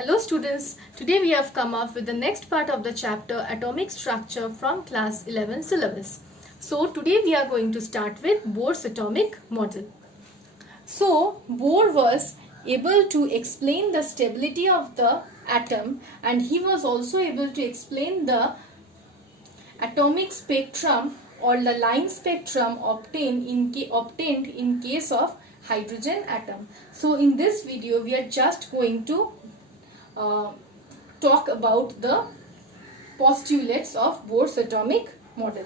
Hello students, today we have come up with the next part of the chapter Atomic Structure from class 11 syllabus. So today we are going to start with Bohr's atomic model. So Bohr was able to explain the stability of the atom, and he was also able to explain the atomic spectrum or the line spectrum obtained in case of hydrogen atom. So in this video we are just going to talk about the postulates of Bohr's atomic model.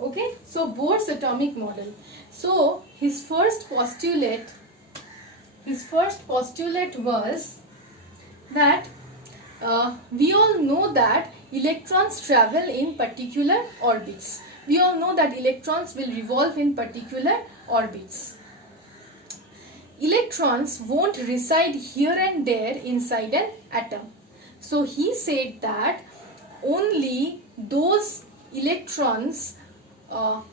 Okay, so Bohr's atomic model. So his first postulate was that we all know that electrons travel in particular orbits. We all know that electrons will revolve in particular orbits. Electrons won't reside here and there inside an atom. So he said that only electrons will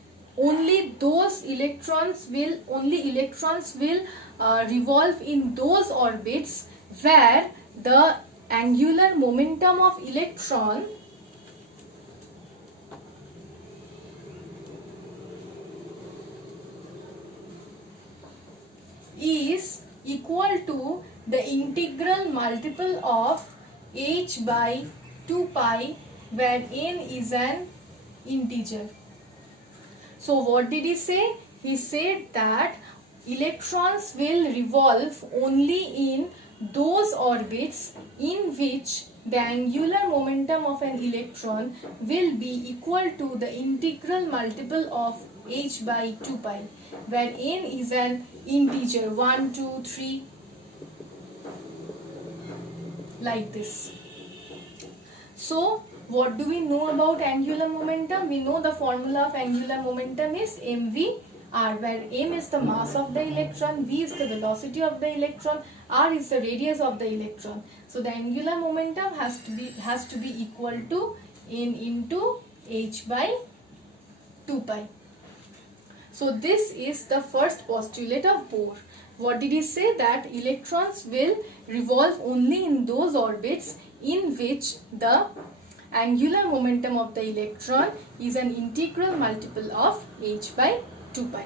revolve in those orbits where the angular momentum of electron is equal to the integral multiple of h by 2 pi, where n is an integer. So what did he say? He said that electrons will revolve only in those orbits in which the angular momentum of an electron will be equal to the integral multiple of h by 2 pi, where n is an integer 1, 2, 3, like this. So what do we know about angular momentum? We know the formula of angular momentum is mv/r, where m is the mass of the electron, v is the velocity of the electron, r is the radius of the electron. So the angular momentum has to be equal to n into h by 2 pi. So this is the first postulate of Bohr. What did he say? That electrons will revolve only in those orbits in which the angular momentum of the electron is an integral multiple of h by 2 pi,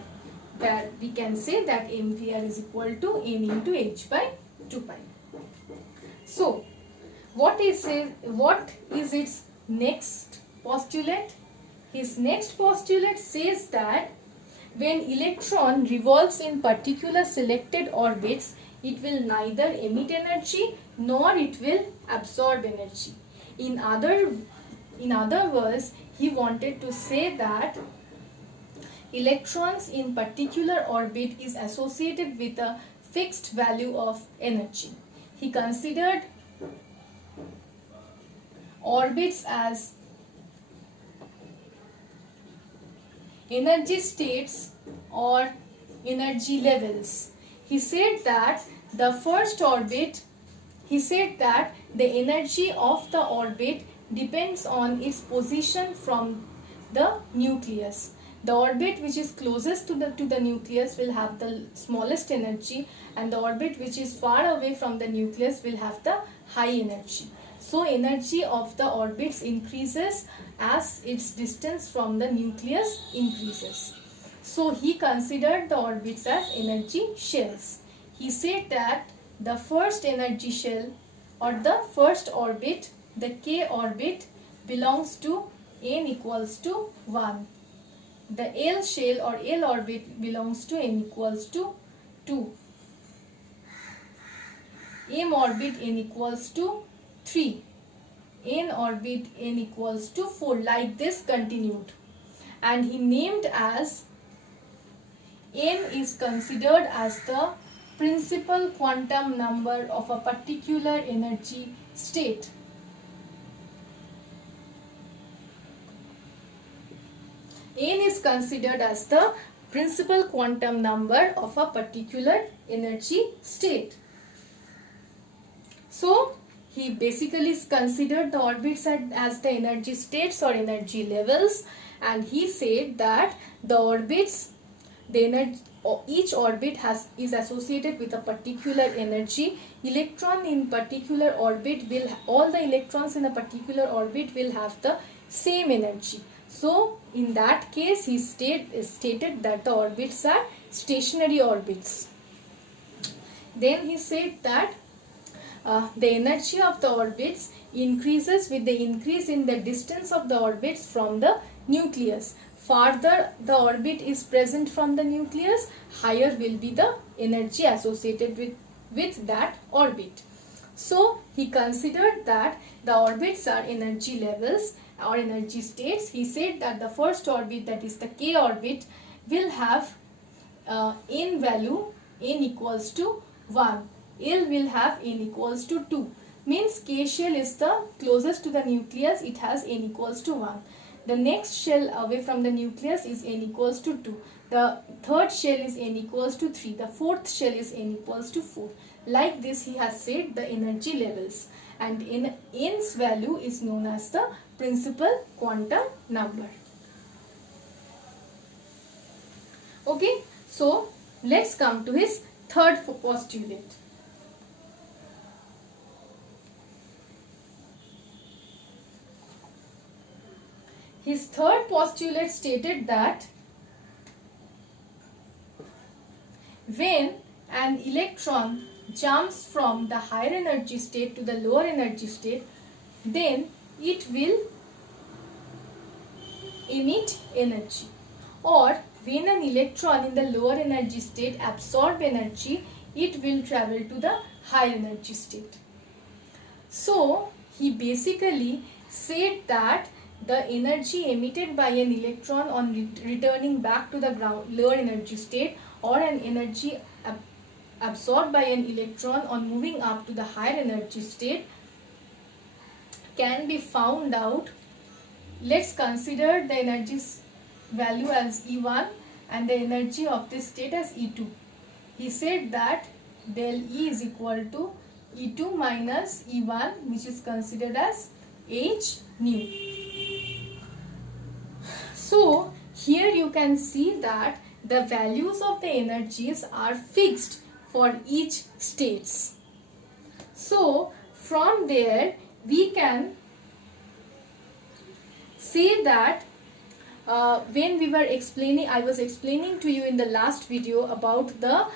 where we can say that mvr is equal to n into h by 2 pi. So what is its next postulate? His next postulate says that when electron revolves in particular selected orbits, it will neither emit energy nor it will absorb energy. In other words, he wanted to say that electrons in particular orbit is associated with a fixed value of energy. He considered orbits as energy states or energy levels. He said that the energy of the orbit depends on its position from the nucleus. The orbit which is closest to the nucleus will have the smallest energy, and the orbit which is far away from the nucleus will have the high energy. So energy of the orbits increases as its distance from the nucleus increases. So he considered the orbits as energy shells. He said that the first energy shell or the first orbit, the k orbit, belongs to n equals to 1. The L shell or L orbit belongs to n equals to 2. M orbit n equals to 3. N orbit n equals to 4. Like this continued. And he named as n is considered as the principal quantum number of a particular energy state. N is considered as the principal quantum number of a particular energy state. So he basically considered the orbits as the energy states or energy levels, and he said that the orbits, the energy, each orbit is associated with a particular energy. Electron in particular orbit will, all the electrons in a particular orbit will have the same energy. So in that case he stated that the orbits are stationary orbits. Then he said that the energy of the orbits increases with the increase in the distance of the orbits from the nucleus. Farther the orbit is present from the nucleus, higher will be the energy associated with that orbit. So he considered that the orbits are energy levels or energy states. He said that the first orbit, that is the k orbit, will have n value, n equals to 1. L will have n equals to 2. Means k shell is the closest to the nucleus, it has n equals to 1. The next shell away from the nucleus is n equals to 2. The third shell is n equals to 3. The fourth shell is n equals to 4. Like this he has said the energy levels, and n's value is known as the principal quantum number. Okay, so let's come to his third postulate. His third postulate stated that when an electron jumps from the higher energy state to the lower energy state, then it will emit energy. Or when an electron in the lower energy state absorb energy, it will travel to the higher energy state. So he basically said that the energy emitted by an electron on returning back to the lower energy state, or an energy absorbed by an electron on moving up to the higher energy state, can be found out. Let's consider the energy value as E1 and the energy of this state as E2. He said that del E is equal to E2 minus E1, which is considered as h nu. So here you can see that the values of the energies are fixed for each states. So from there we can say that when we were explaining, I was explaining to you in the last video about the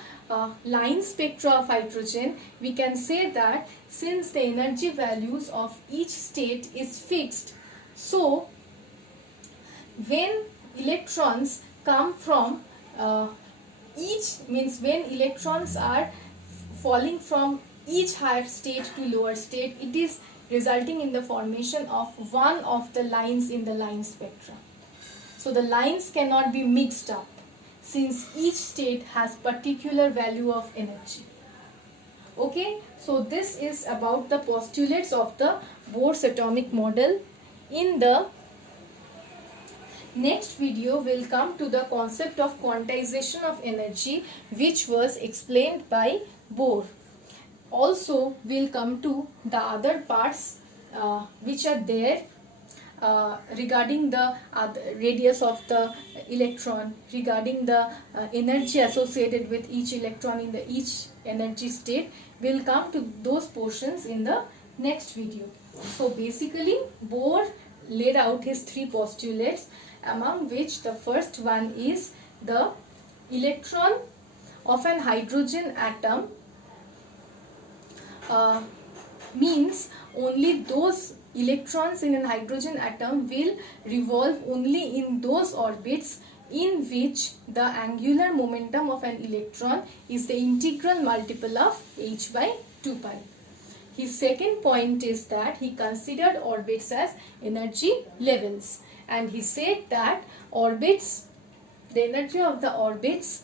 line spectra of hydrogen, we can say that since the energy values of each state is fixed, so when electrons come from when electrons are falling from each higher state to lower state, it is resulting in the formation of one of the lines in the line spectra. So the lines cannot be mixed up since each state has particular value of energy. Okay, so this is about the postulates of the Bohr's atomic model. In the next video we'll come to the concept of quantization of energy, which was explained by Bohr. Also we'll come to the other parts which are there regarding the radius of the electron, regarding the energy associated with each electron in each energy state. We'll come to those portions in the next video. So basically Bohr laid out his three postulates, among which the first one is the electron of an hydrogen atom means only those electrons in an hydrogen atom will revolve only in those orbits in which the angular momentum of an electron is the integral multiple of h by 2 pi. His second point is that he considered orbits as energy levels, and he said that orbits, the energy of the orbits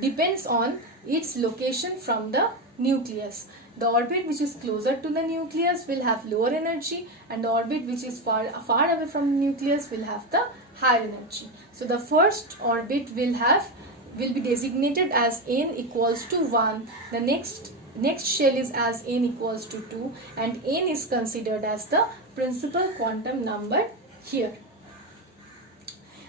depends on its location from the nucleus. The orbit which is closer to the nucleus will have lower energy, and the orbit which is far away from the nucleus will have the higher energy. So the first orbit will be designated as n equals to 1. The next next shell is as n equals to 2, and n is considered as the principal quantum number here.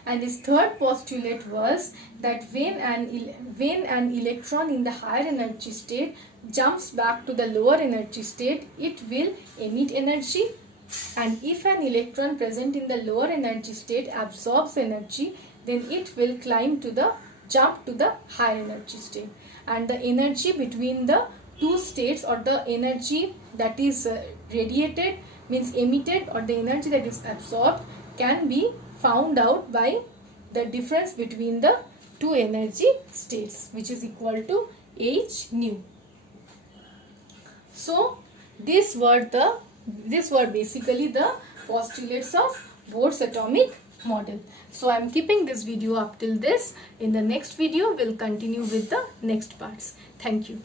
And his third postulate was that when an electron in the higher energy state jumps back to the lower energy state, it will emit energy, and if an electron present in the lower energy state absorbs energy, then it will jump to the higher energy state, and the energy between the two states, or the energy that is radiated, means emitted, or the energy that is absorbed, can be found out by the difference between the two energy states, which is equal to h nu. So these were basically the postulates of Bohr's atomic model. So I am keeping this video up till this. In the next video, we'll continue with the next parts. Thank you.